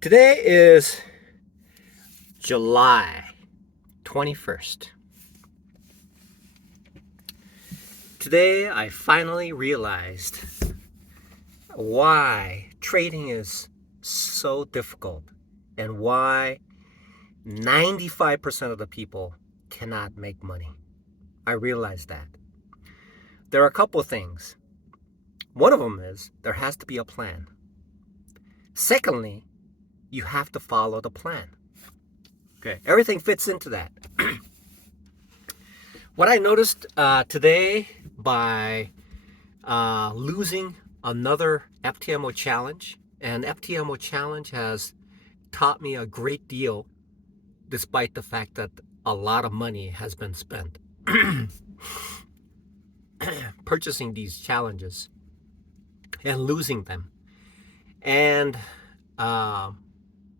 Today is July 21st. Today I finally realized why trading is so difficult and why 95% of the people cannot make money. I realized that. There are a couple of things. One of them is there has to be a plan. Secondly, you have to follow the plan. Okay, everything fits into that. What I noticed today by losing another FTMO challenge, and FTMO challenge has taught me a great deal despite the fact that a lot of money has been spent purchasing these challenges and losing them. And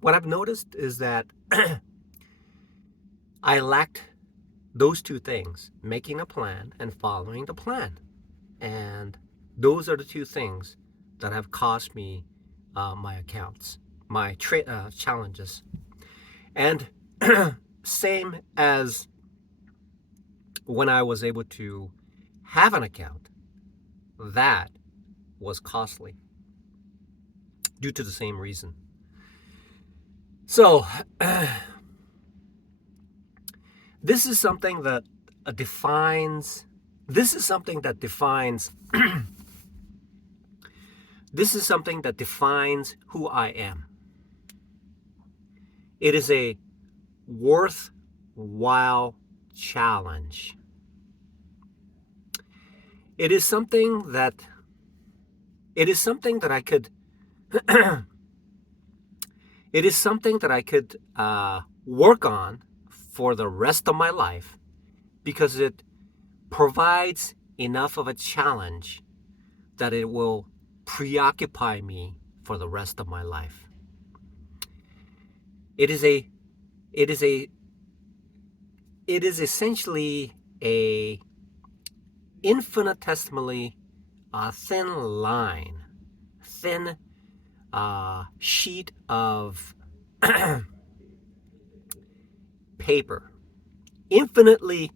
what I've noticed is that I lacked those two things, making a plan and following the plan. And those are the two things that have cost me my accounts, my challenges. And same as when I was able to have an account, that was costly due to the same reason. So this is something that defines this is something that defines this is something that defines who I am. It is a worthwhile challenge. It is something that I could it is something that I could work on for the rest of my life because it provides enough of a challenge that it will preoccupy me for the rest of my life. It is essentially a infinitesimally thin line, thin sheet of paper, infinitely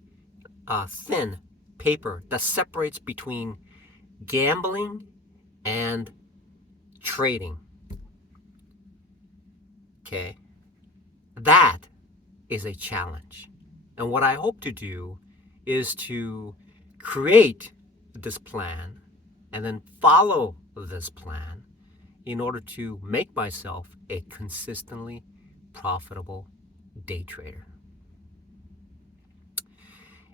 thin paper that separates between gambling and trading. Okay, that is a challenge. And what I hope to do is to create this plan and then follow this plan in order to make myself a consistently profitable day trader.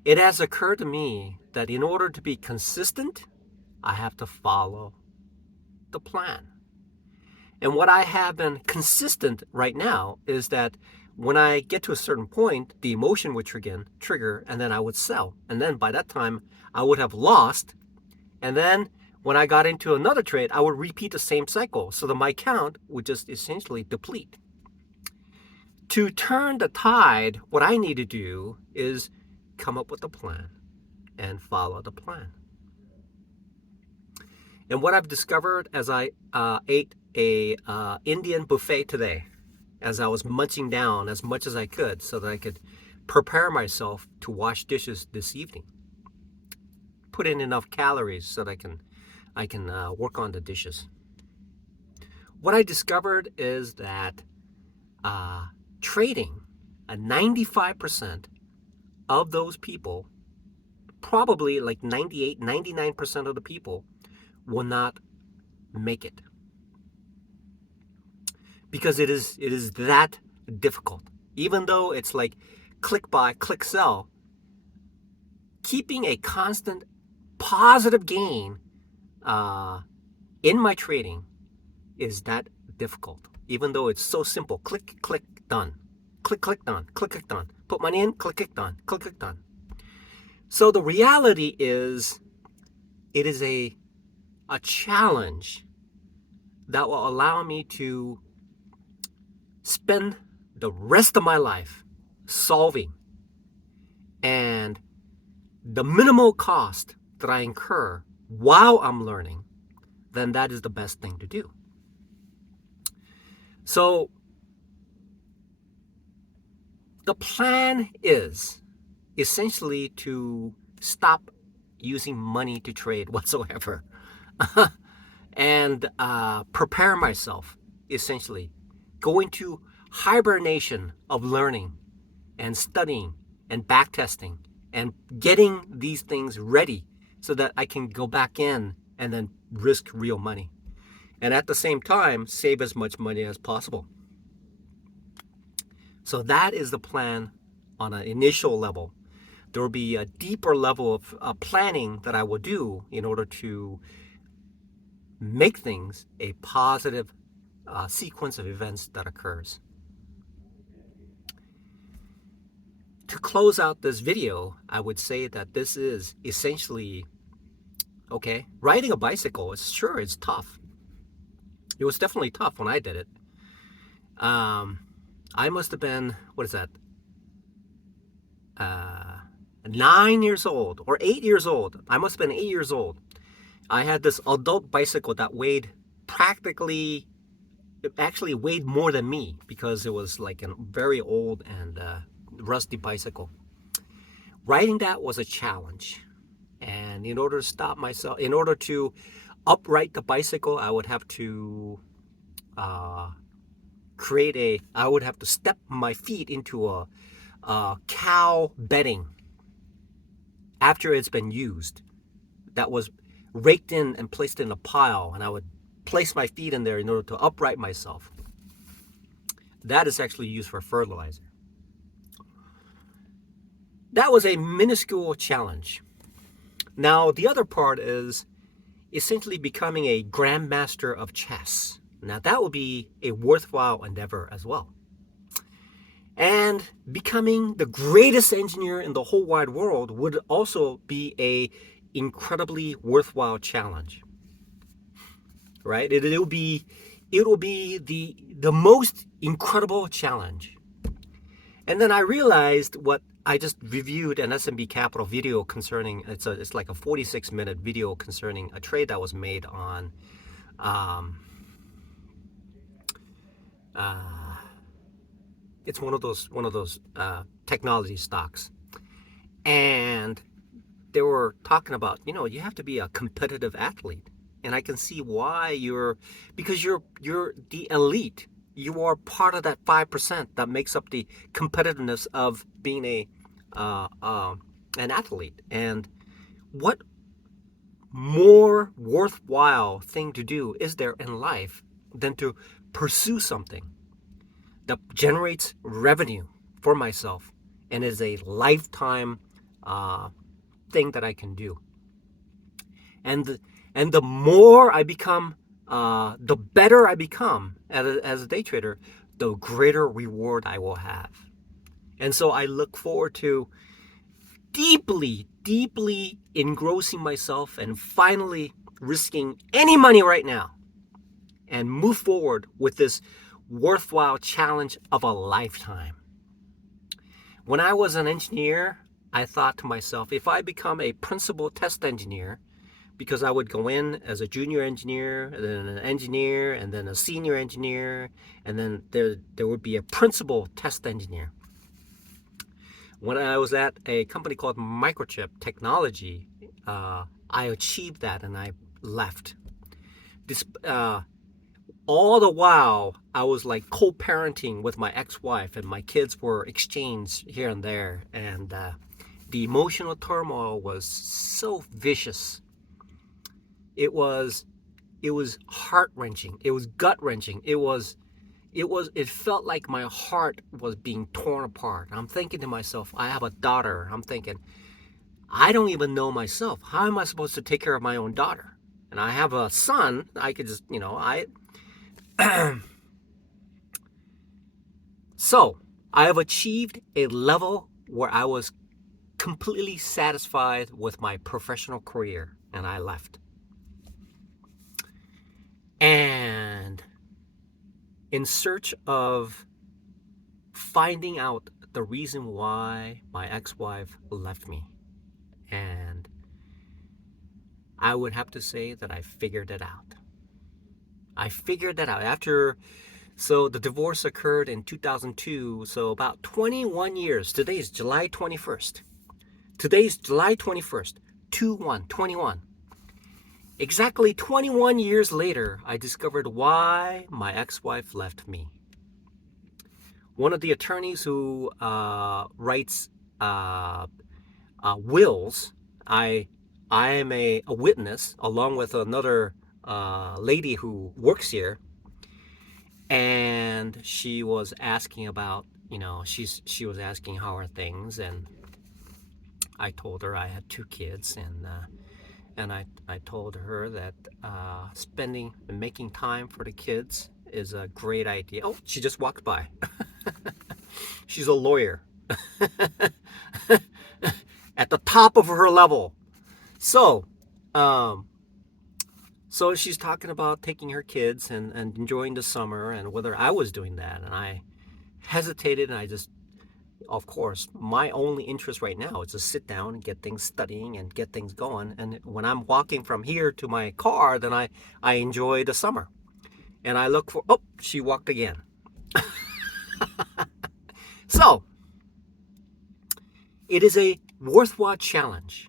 It has occurred to me that in order to be consistent, I have to follow the plan. And what I have been consistent right now is that when I get to a certain point, the emotion would trigger, and then I would sell. And then by that time, I would have lost. And then when I got into another trade, I would repeat the same cycle so that my account would just essentially deplete. To turn the tide, what I need to do is come up with a plan and follow the plan. And what I've discovered as I ate a Indian buffet today, as I was munching down as much as I could so that I could prepare myself to wash dishes this evening, put in enough calories so that I can work on the dishes. What I discovered is that trading, 95% of those people, probably like 98, 99% of the people, will not make it because it is that difficult. Even though it's like click buy, click sell, keeping a constant positive gain in my trading is that difficult. Even though it's so simple, click, click, done, click, click, done, click, click, done, put money in, click, click, done, click, click, done. So the reality is, it is a challenge that will allow me to spend the rest of my life solving, and the minimal cost that I incur while I'm learning, then that is the best thing to do. So The plan is essentially to stop using money to trade whatsoever and prepare myself, essentially, go into hibernation of learning and studying and backtesting and getting these things ready so that I can go back in and then risk real money. And at the same time, save as much money as possible. So that is the plan on an initial level. There will be a deeper level of planning that I will do in order to make things a positive sequence of events that occurs. To close out this video, I would say that this is essentially, okay, riding a bicycle, it's tough. It was definitely tough when I did it. I must have been, what is that, 9 years old or 8 years old. I must have been 8 years old. I had this adult bicycle that weighed practically, it actually weighed more than me because it was like a very old and rusty bicycle. Riding that was a challenge. And in order to stop myself, in order to upright the bicycle, I would have to I would have to step my feet into a cow bedding after it's been used. That was raked in and placed in a pile, and I would place my feet in there in order to upright myself. That is actually used for fertilizer. That was a minuscule challenge. Now, the other part is essentially becoming a grandmaster of chess. Now, that would be a worthwhile endeavor as well. And becoming the greatest engineer in the whole wide world would also be a incredibly worthwhile challenge. Right? It'll be the most incredible challenge. And then I realized what I just reviewed an S&B Capital video concerning, it's like a 46-minute video concerning a trade that was made on it's one of those technology stocks. And they were talking about, you have to be a competitive athlete. And I can see why because you're the elite. You are part of that 5% that makes up the competitiveness of being an athlete. And what more worthwhile thing to do is there in life than to pursue something that generates revenue for myself and is a lifetime thing that I can do. And the more I become, the better I become as a day trader, the greater reward I will have. And so I look forward to deeply, deeply engrossing myself and finally risking any money right now and move forward with this worthwhile challenge of a lifetime. When I was an engineer, I thought to myself, if I become a principal test engineer, because I would go in as a junior engineer, and then an engineer, and then a senior engineer, and then there would be a principal test engineer. When I was at a company called Microchip Technology, I achieved that and I left. All the while, I was like co-parenting with my ex-wife, and my kids were exchanged here and there, and the emotional turmoil was so vicious. It was heart-wrenching. It was gut-wrenching. It felt like my heart was being torn apart. I'm thinking to myself, I have a daughter. I'm thinking, I don't even know myself. How am I supposed to take care of my own daughter? And I have a son. I could just, So I have achieved a level where I was completely satisfied with my professional career, and I left. And in search of finding out the reason why my ex-wife left me, and I would have to say that I figured it out. I figured that out after So the divorce occurred in 2002, so about 21 years. Today is July 21st. Today's July 21st, 2/1/21. Exactly 21 years later, I discovered why my ex-wife left me. One of the attorneys who writes wills, I am a witness along with another lady who works here, and she was asking about, she was asking how are things, and I told her I had two kids, and I told her that spending and making time for the kids is a great idea. Oh, she just walked by. She's a lawyer at the top of her level. So, um, so she's talking about taking her kids and enjoying the summer and whether I was doing that. And I hesitated, and I just, of course, my only interest right now is to sit down and get things studying and get things going. And when I'm walking from here to my car, then I enjoy the summer. And I look for, oh, she walked again. So, it is a worthwhile challenge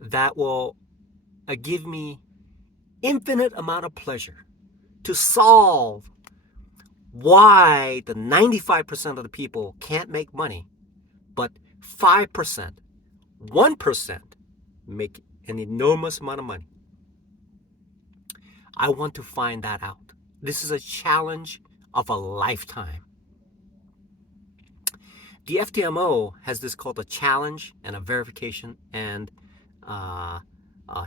that will give me infinite amount of pleasure to solve why the 95% of the people can't make money, but 5%, 1% make an enormous amount of money. I want to find that out. This is a challenge of a lifetime. The FTMO has this called a challenge and a verification and a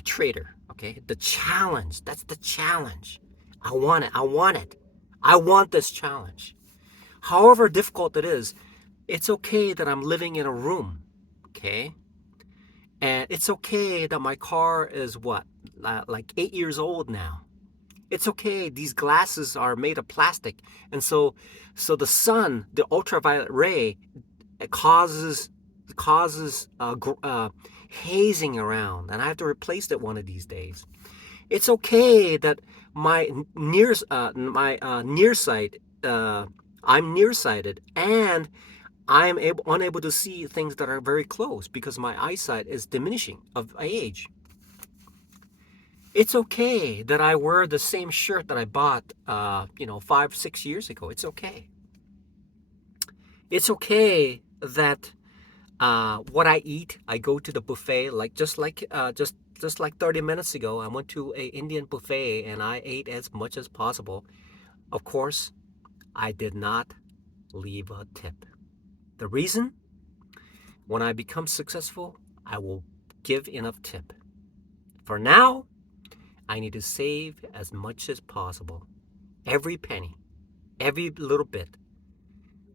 trader. Okay, the challenge. That's the challenge. I want it. I want it. I want this challenge. However difficult it is, it's okay that I'm living in a room. Okay, and it's okay that my car is like 8 years old now. It's okay. These glasses are made of plastic, and so the sun, the ultraviolet ray, it causes hazing around, and I have to replace it one of these days. It's okay that my nearsight, I'm nearsighted, and I'm unable to see things that are very close because my eyesight is diminishing of age. It's okay that I wear the same shirt that I bought, 5-6 years ago. It's okay. It's okay that what I eat, I go to the buffet, just like 30 minutes ago, I went to a Indian buffet and I ate as much as possible. Of course, I did not leave a tip. The reason? When I become successful, I will give enough tip. For now, I need to save as much as possible, every penny, every little bit,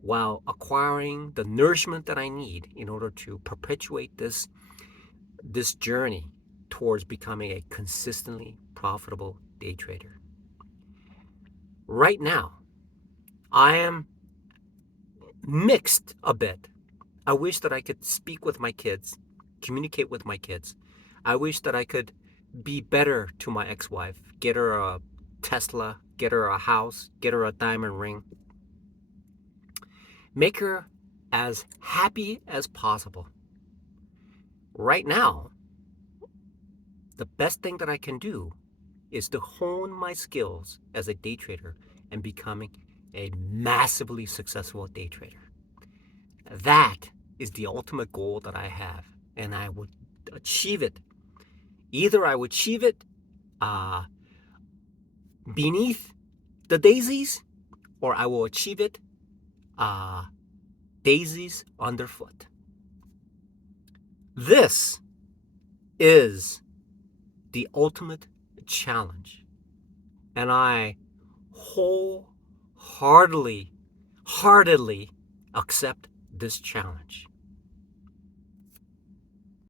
while acquiring the nourishment that I need in order to perpetuate this journey towards becoming a consistently profitable day trader. Right now, I am mixed a bit. I wish that I could speak with my kids, communicate with my kids. I wish that I could be better to my ex-wife, get her a Tesla, get her a house, get her a diamond ring. Make her as happy as possible. Right now, the best thing that I can do is to hone my skills as a day trader and becoming a massively successful day trader. That is the ultimate goal that I have, and I would achieve it. Either I would achieve it beneath the daisies, or I will achieve it daisies underfoot. This is the ultimate challenge, and I heartedly accept this challenge.